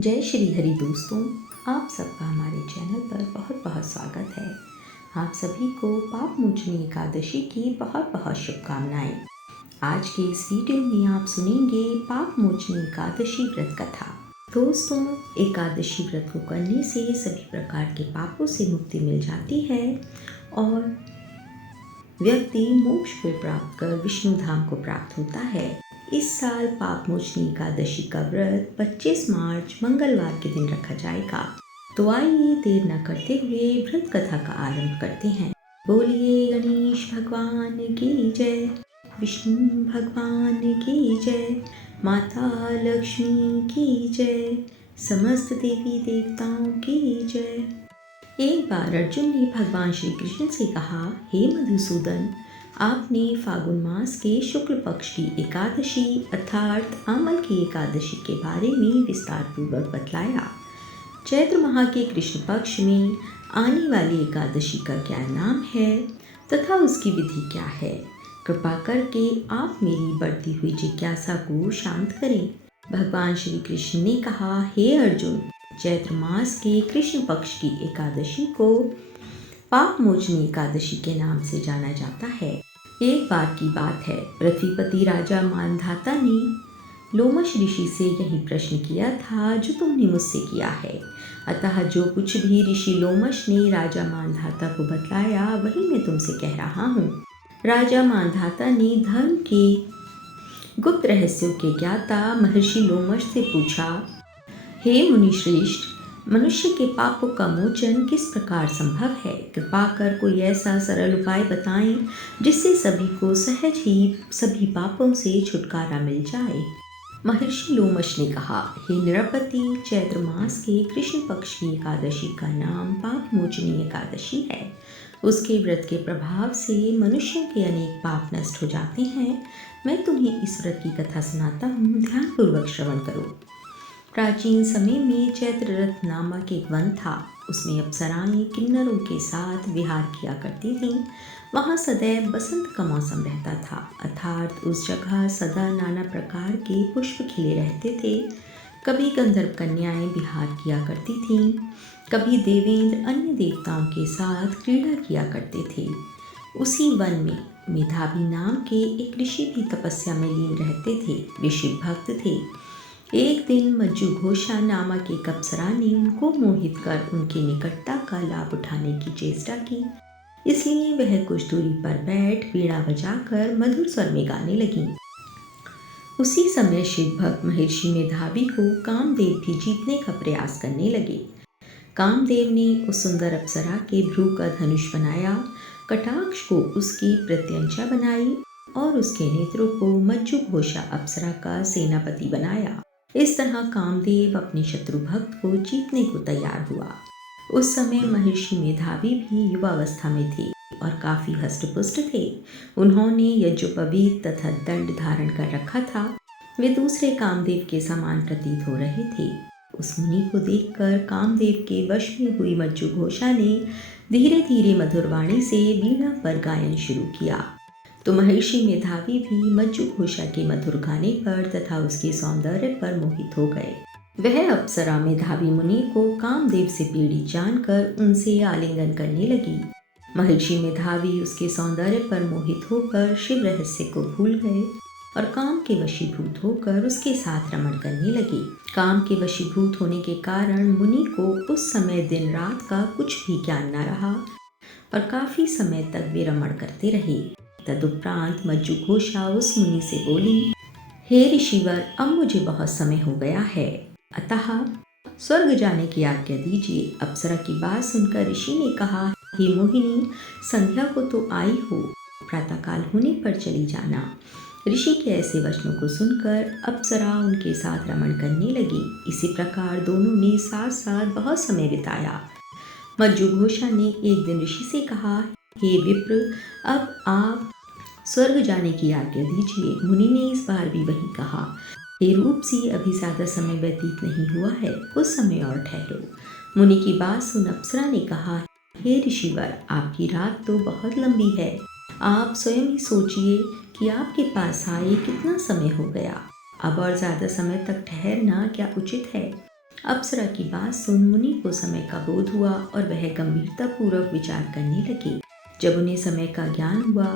जय श्री हरि दोस्तों, आप सबका हमारे चैनल पर बहुत बहुत स्वागत है। आप सभी को पाप मोचनी एकादशी की बहुत बहुत शुभकामनाएं। आज के इस वीडियो में आप सुनेंगे पाप मोचनी एकादशी व्रत कथा। दोस्तों, एकादशी व्रत को करने से सभी प्रकार के पापों से मुक्ति मिल जाती है और व्यक्ति मोक्ष को प्राप्त कर विष्णु धाम को प्राप्त होता है। इस साल पाप मोचनी एकादशी का व्रत 25 मार्च मंगलवार के दिन रखा जाएगा। तो आइए देर न करते हुए व्रत कथा का आरंभ करते हैं। बोलिए गणेश भगवान की जय, विष्णु भगवान की जय, माता लक्ष्मी की जय, समस्त देवी देवताओं की जय। एक बार अर्जुन ने भगवान श्री कृष्ण से कहा, हे मधुसूदन, आपने फागुन मास के शुक्ल पक्ष की एकादशी अर्थात आमल की एकादशी के बारे में विस्तार पूर्वक बतलाया। चैत्र माह के कृष्ण पक्ष में आने वाली एकादशी का क्या नाम है तथा उसकी विधि क्या है? कृपा करके आप मेरी बढ़ती हुई जिज्ञासा को शांत करें। भगवान श्री कृष्ण ने कहा, हे अर्जुन, चैत्र मास के कृष्ण पक्ष की एकादशी को पाप मोचनी एकादशी के नाम से जाना जाता है। एक बार की बात है, पृथ्वीपति राजा मानधाता ने लोमश ऋषि से यही प्रश्न किया था जो तुमने मुझसे किया है। अतः जो कुछ भी ऋषि लोमश ने राजा मानधाता को बतलाया वही मैं तुमसे कह रहा हूँ। राजा मानधाता ने धर्म के गुप्त रहस्यों के ज्ञाता महर्षि लोमश से पूछा, हे मुनिश्रेष्ठ, मनुष्य के पापों का मोचन किस प्रकार संभव है? कृपा कर कोई ऐसा सरल उपाय बताएं जिससे सभी को सहज ही सभी पापों से छुटकारा मिल जाए। महर्षि लोमश ने कहा, हे नृपति, चैत्र मास के कृष्ण पक्ष की एकादशी का नाम पाप मोचनी एकादशी है। उसके व्रत के प्रभाव से मनुष्यों के अनेक पाप नष्ट हो जाते हैं। मैं तुम्हें इस व्रत की कथा सुनाता हूँ, ध्यानपूर्वक श्रवण करो। प्राचीन समय में चैत्र रथ नामक एक वन था। उसमें अप्सराएं किन्नरों के साथ विहार किया करती थीं। वहाँ सदैव बसंत का मौसम रहता था, अर्थात उस जगह सदा नाना प्रकार के पुष्प खिले रहते थे। कभी गंधर्व कन्याएं विहार किया करती थीं, कभी देवेंद्र अन्य देवताओं के साथ क्रीड़ा किया करते थे। उसी वन में मेधावी नाम के एक ऋषि भी तपस्या में लीन रहते थे। वे शिव भक्त थे। एक दिन मज्जू घोषा नामक एक अप्सरा ने उनको मोहित कर उनकी निकटता का लाभ उठाने की चेष्टा की। इसलिए वह कुछ दूरी पर बैठ वीणा बजाकर मधुर स्वर में गाने लगी। उसी समय शिव भक्त महर्षि मेधावी को कामदेव भी जीतने का प्रयास करने लगे। कामदेव ने उस सुंदर अप्सरा के भ्रू का धनुष बनाया, कटाक्ष को उसकी प्रत्यंचा बनाई और उसके नेत्रों को मज्जू घोषा अप्सरा का सेनापति बनाया। इस तरह कामदेव अपने शत्रु भक्त को जीतने को तैयार हुआ। उस समय महर्षि मेधावी भी युवावस्था में थे और काफी हष्टपुष्ट थे। उन्होंने यज्ञोपवीत तथा दंड धारण कर रखा था। वे दूसरे कामदेव के समान प्रतीत हो रहे थे। उस मुनि को देखकर कामदेव के वश में हुई मज्जू घोषा ने धीरे धीरे मधुर वाणी से वीणा पर गायन शुरू किया। तो महर्षि मेधावी भी मज्जू घोषा के मधुर गाने पर तथा उसके सौंदर्य पर मोहित हो गए। वह अप्सरा मेधावी मुनि को कामदेव से पीड़ित जानकर उनसे आलिंगन करने लगी। महर्षि मेधावी उसके सौंदर्य पर मोहित होकर शिव रहस्य को भूल गए और काम के वशीभूत होकर उसके साथ रमण करने लगे। काम के वशीभूत होने के कारण मुनि को उस समय दिन रात का कुछ भी ज्ञान न रहा और काफी समय तक वे रमण करते रहे। तदुपरांत मज्जू घोषा उस मुनि से बोली, हे ऋषिवर, अब मुझे बहुत समय हो गया है, अतः स्वर्ग जाने की आज्ञा दीजिए। अप्सरा की बात सुनकर ऋषि ने कहा, हे मोहिनी, संध्या को तो आई हो, प्रातःकाल होने पर चली जाना। ऋषि के ऐसे वचनों को सुनकर अप्सरा उनके साथ रमण करने लगी। इसी प्रकार दोनों ने साथ साथ बहुत समय बिताया। मज्जू घोषा ने एक दिन ऋषि से कहा, हे विप्र, अब आप स्वर्ग जाने की आज्ञा दीजिए। मुनि ने इस बार भी वही कहा, हे रूपसी, अभी ज्यादा समय व्यतीत नहीं हुआ है, कुछ समय और ठहरो। मुनि की बात सुन अप्सरा ने कहा, हे ऋषिवर, आपकी रात तो बहुत लंबी है। आप स्वयं ही सोचिए कि आपके पास आए कितना समय हो गया। अब और ज्यादा समय तक ठहरना क्या उचित है? अप्सरा की बात सुन मुनि को समय का बोध हुआ और वह गंभीरतापूर्वक विचार करने लगे। जब उन्हें समय का ज्ञान हुआ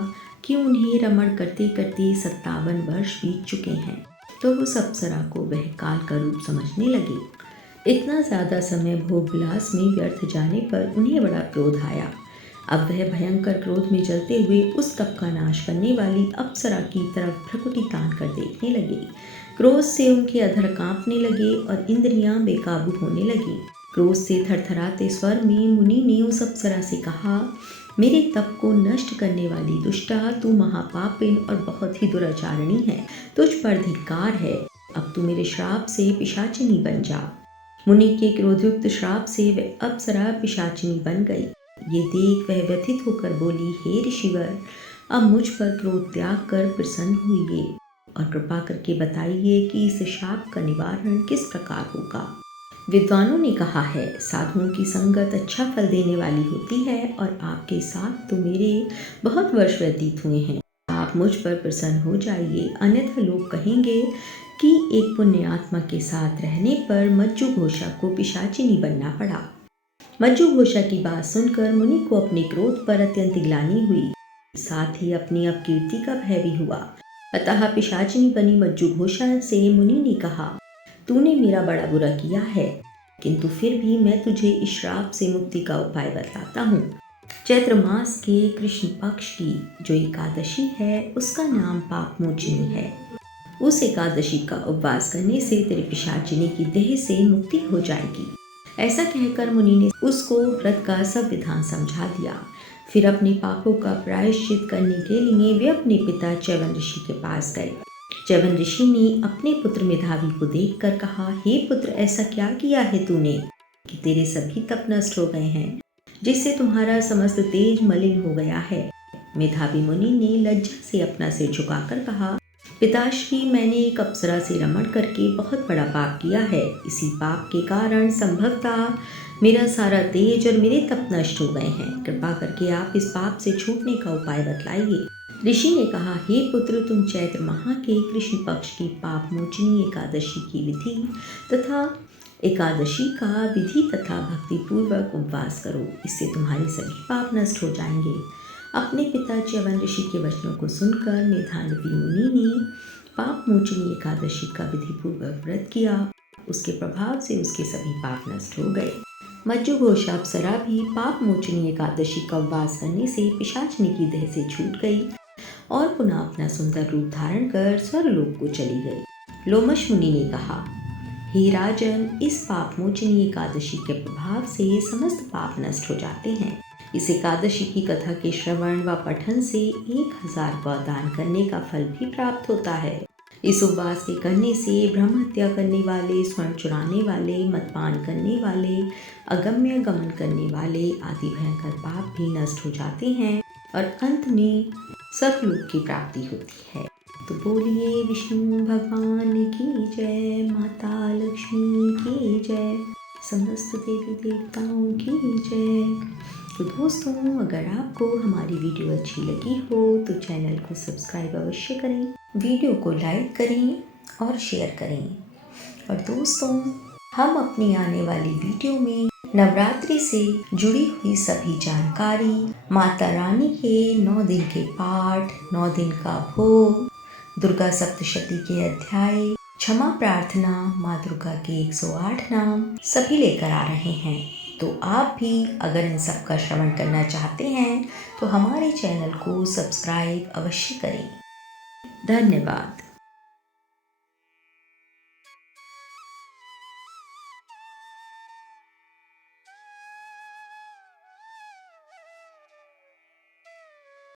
कि उन्हें रमण करते करते 57 वर्ष बीत चुके हैं, तो उस अप्सरा को वह काल का रूप समझने लगे। इतना ज़्यादा समय भोग विलास में व्यर्थ जाने पर उन्हें बड़ा क्रोध आया। अब वह भयंकर क्रोध में जलते हुए उस तप का नाश करने वाली अप्सरा की तरफ भ्रकुटी तान कर देखने लगे। क्रोध से उनके अधर कांपने लगे और इंद्रियां बेकाबू होने लगी। क्रोध से थरथराते स्वर में मुनि ने उस अप्सरा से कहा, मेरे तप को नष्ट करने वाली दुष्टा, तू महापापिन और बहुत ही दुराचारणी है। तुझ पर धिक्कार है। अब तू मेरे श्राप से पिशाचिनी बन जा। मुनि के क्रोधयुक्त श्राप से वह अप्सरा पिशाचिनी बन गई। ये देख वह व्यथित होकर बोली, हे ऋषिवर, अब मुझ पर क्रोध त्याग कर प्रसन्न हुई और कृपा करके बताइए कि इस शाप का निवारण किस प्रकार होगा। विद्वानों ने कहा है, साधुओं की संगत अच्छा फल देने वाली होती है और आपके साथ तो मेरे बहुत वर्ष व्यतीत हुए हैं। आप मुझ पर प्रसन्न हो जाइए, अन्यथा लोग कहेंगे कि एक पुण्य आत्मा के साथ रहने पर मज्जू घोषा को पिशाचिनी बनना पड़ा। मज्जू घोषा की बात सुनकर मुनि को अपने क्रोध पर अत्यंत ग्लानि हुई, साथ ही अपनी अपकीर्ति का भय भी हुआ। अतः पिशाचिनी बनी मज्जू घोषा से मुनि ने कहा, तूने मेरा बड़ा बुरा किया है, किंतु फिर भी मैं तुझे इस श्राप से मुक्ति का उपाय बताता हूँ। चैत्र मास के कृष्ण पक्ष की जो एकादशी है, उसका नाम पाप मोचनी है। उस एकादशी का उपवास करने से तेरे पिशाचिनी की देह से मुक्ति हो जाएगी। ऐसा कहकर मुनि ने उसको व्रत का सब विधान समझा दिया। फिर अपने पापों का प्रायश्चित करने के लिए वे अपने पिता च्यवन ऋषि के पास गए। च्यवन ऋषि ने अपने पुत्र मेधावी को देखकर कहा, हे पुत्र, ऐसा क्या किया है तूने कि तेरे सभी तप नष्ट हो गए हैं, जिससे तुम्हारा समस्त तेज मलिन हो गया है। मेधावी मुनि ने लज्जा से अपना सिर झुकाकर कहा, पिताश्री, मैंने एक अप्सरा से रमण करके बहुत बड़ा पाप किया है। इसी पाप के कारण संभवतः मेरा सारा तेज और मेरे तप नष्ट हो गए हैं। कृपा करके आप इस पाप से छूटने का उपाय बतलाइए। ऋषि ने कहा, हे पुत्र, तुम चैत्र माह के कृष्ण पक्ष की पाप मोचनी एकादशी की विधि तथा एकादशी का विधि तथा भक्तिपूर्वक उपवास करो। इससे तुम्हारे सभी पाप नष्ट हो जाएंगे। अपने पिता च्यवन ऋषि के वचनों को सुनकर मेधावी मुनि ने पाप मोचनी एकादशी का विधिपूर्वक व्रत किया। उसके प्रभाव से उसके सभी पाप नष्ट हो गए। मज्जू घोषा अप्सरा भी पाप मोचनी एकादशी का उपवास करने से पिशाचिनी की देह से छूट गई और पुनः अपना सुंदर रूप धारण कर स्वर्गलोक को चली गई। लोमश मुनि ने कहा, हे राजन, इस पाप मोचनी एकादशी के प्रभाव से समस्त पाप नष्ट हो जाते हैं। इस एकादशी की कथा के श्रवण व पठन से 1000 गौ दान करने का फल भी प्राप्त होता है। इस उपवास के करने से ब्रह्म हत्या करने वाले, स्वर्ण चुराने वाले, मदपान करने वाले, अगम्य गमन करने वाले आदि भयंकर पाप भी नष्ट हो जाते हैं और अंत में सतलोक की प्राप्ति होती है। तो बोलिए विष्णु भगवान की जय, माता लक्ष्मी की जय, समस्त देवी देवताओं की जय। तो दोस्तों, अगर आपको हमारी वीडियो अच्छी लगी हो तो चैनल को सब्सक्राइब अवश्य करें, वीडियो को लाइक करें और शेयर करें। और दोस्तों, हम अपनी आने वाली वीडियो में नवरात्रि से जुड़ी हुई सभी जानकारी, माता रानी के 9 दिन के पाठ, 9 दिन का भोग, दुर्गा सप्तशती के अध्याय, क्षमा प्रार्थना, माँ दुर्गा के 108 नाम सभी लेकर आ रहे हैं। तो आप भी अगर इन सब का श्रवण करना चाहते हैं तो हमारे चैनल को सब्सक्राइब अवश्य करें। धन्यवाद।